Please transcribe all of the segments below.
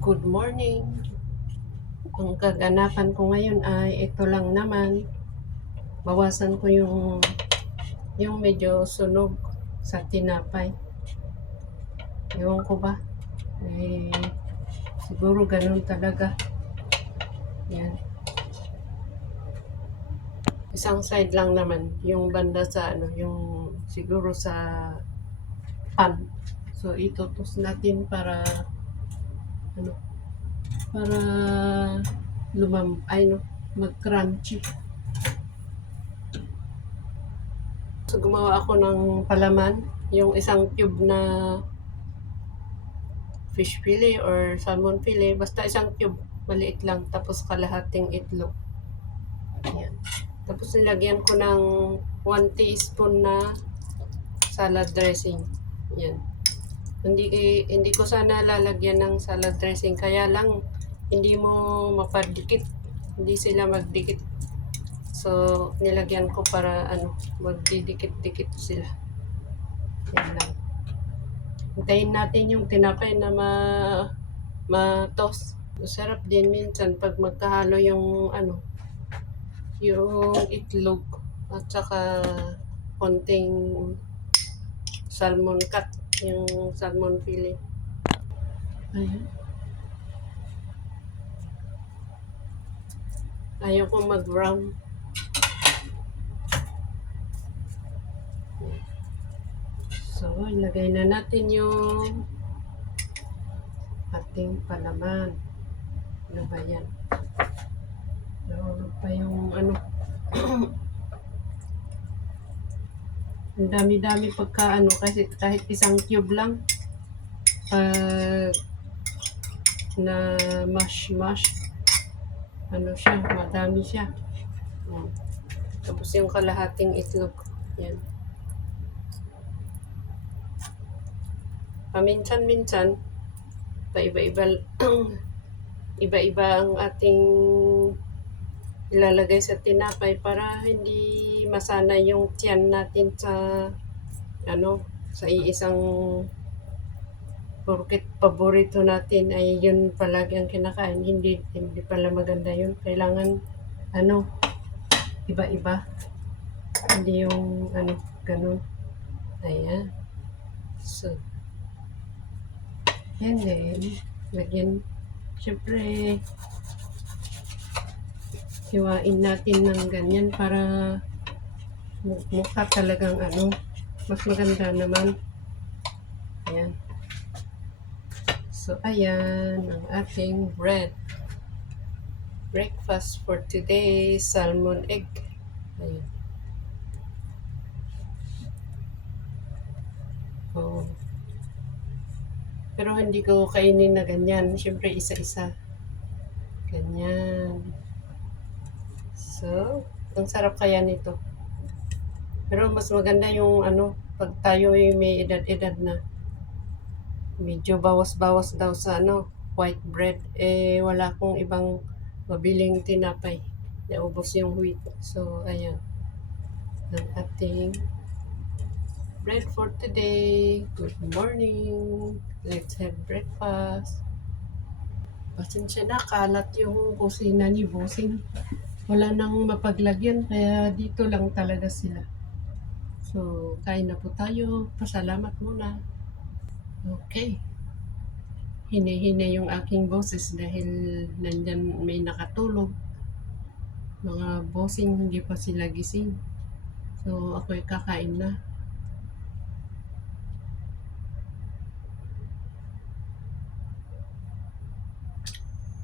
Good morning. Ang kaganapan ko ngayon ay ito lang naman. Bawasan ko yung medyo sunog sa tinapay. Ewan ko ba? Eh, siguro ganun talaga. Yan. Isang side lang naman. Yung banda sa yung siguro sa pan. So, itutos natin para ano, para ay no, mag-crunchy. So, gumawa ako ng palaman. Yung isang cube na fish fillet or salmon fillet. Basta isang cube. Maliit lang. Tapos kalahating itlog. Ayan. Tapos nilagyan ko ng 1 teaspoon na salad dressing. Yan. Hindi ko sana lalagyan ng salad dressing. Kaya lang, hindi mo mapadikit. Hindi sila magdikit. So, nilagyan ko para magdidikit-dikit sila. Yan lang. Hintayin natin yung tinapay na ma-toast. Masarap din minsan pag magkahalo yung itlog at saka konting salmon cut, yung salmon fillet. Ayan. Ayaw ko mag-brown. So, ilagay na natin yung ating palaman. Ano ba yan? Nahulog pa yung ang dami-dami pagka kasi kahit isang cube lang pag na mash siya, madami siya. Tapos yung kalahating itlog. Yan. Paminsan-minsan, iba-iba iba-iba ang ating ilalagay sa tinapay para hindi masana yung tiyan natin sa iisang porket paborito natin ay yun palagi ang kinakain. Hindi pala maganda yun. Kailangan iba-iba. Hindi yung ganun. Ayan. So, and then, lagyan, syempre, hiwain natin ng ganyan para mukha talagang mas maganda naman. Ayan. So, ayan ang ating bread. Breakfast for today, salmon egg. Ayan. Oh. Pero hindi ko kainin na ganyan. Siyempre, isa-isa. Ganyan. So, ang sarap kaya nito. Pero mas maganda yung pag tayo ay may edad-edad na. Medyo bawas-bawas daw sa white bread. Eh, wala akong ibang mabiling tinapay. Naubos yung wheat. So, ayan. Ang ating bread for today. Good morning. Let's have breakfast. Pasensya na, kalat yung kusina ni Bossing. Wala nang mapaglagyan, kaya dito lang talaga sila. So, kain na po tayo. Pasalamat muna. Okay. Hine-hine yung aking boses dahil nandyan may nakatulog. Mga bossing, hindi pa sila gising. So, ako'y kakain na.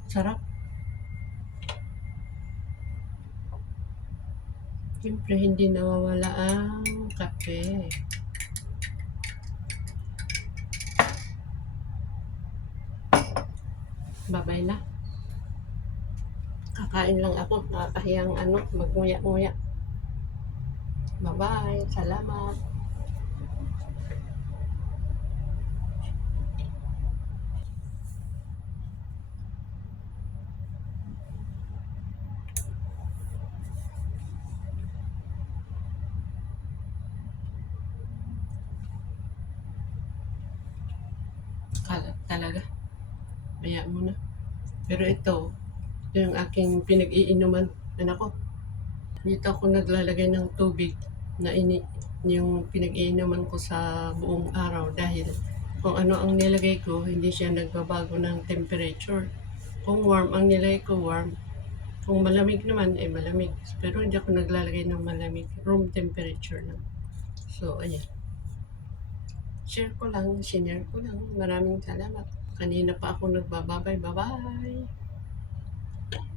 Sarap. Siyempre, hindi nawawala ang kape. Babay na. Kakain lang ako. Nakakahiyang magnguya-nguya. Bye-bye. Salamat. Kalat talaga. Kaya mo na. Pero ito yung aking pinag-iinuman. Anak ko, dito ako naglalagay ng tubig na yung pinag-iinuman ko sa buong araw dahil kung ano ang nilagay ko, hindi siya nagbabago ng temperature. Kung warm ang nilagay ko, warm. Kung malamig naman, malamig. Pero hindi ako naglalagay ng malamig. Room temperature lang. So, ayan. Share ko lang, shinare ko lang. Maraming salamat. Kanina pa ako nagbababay. Bye-bye!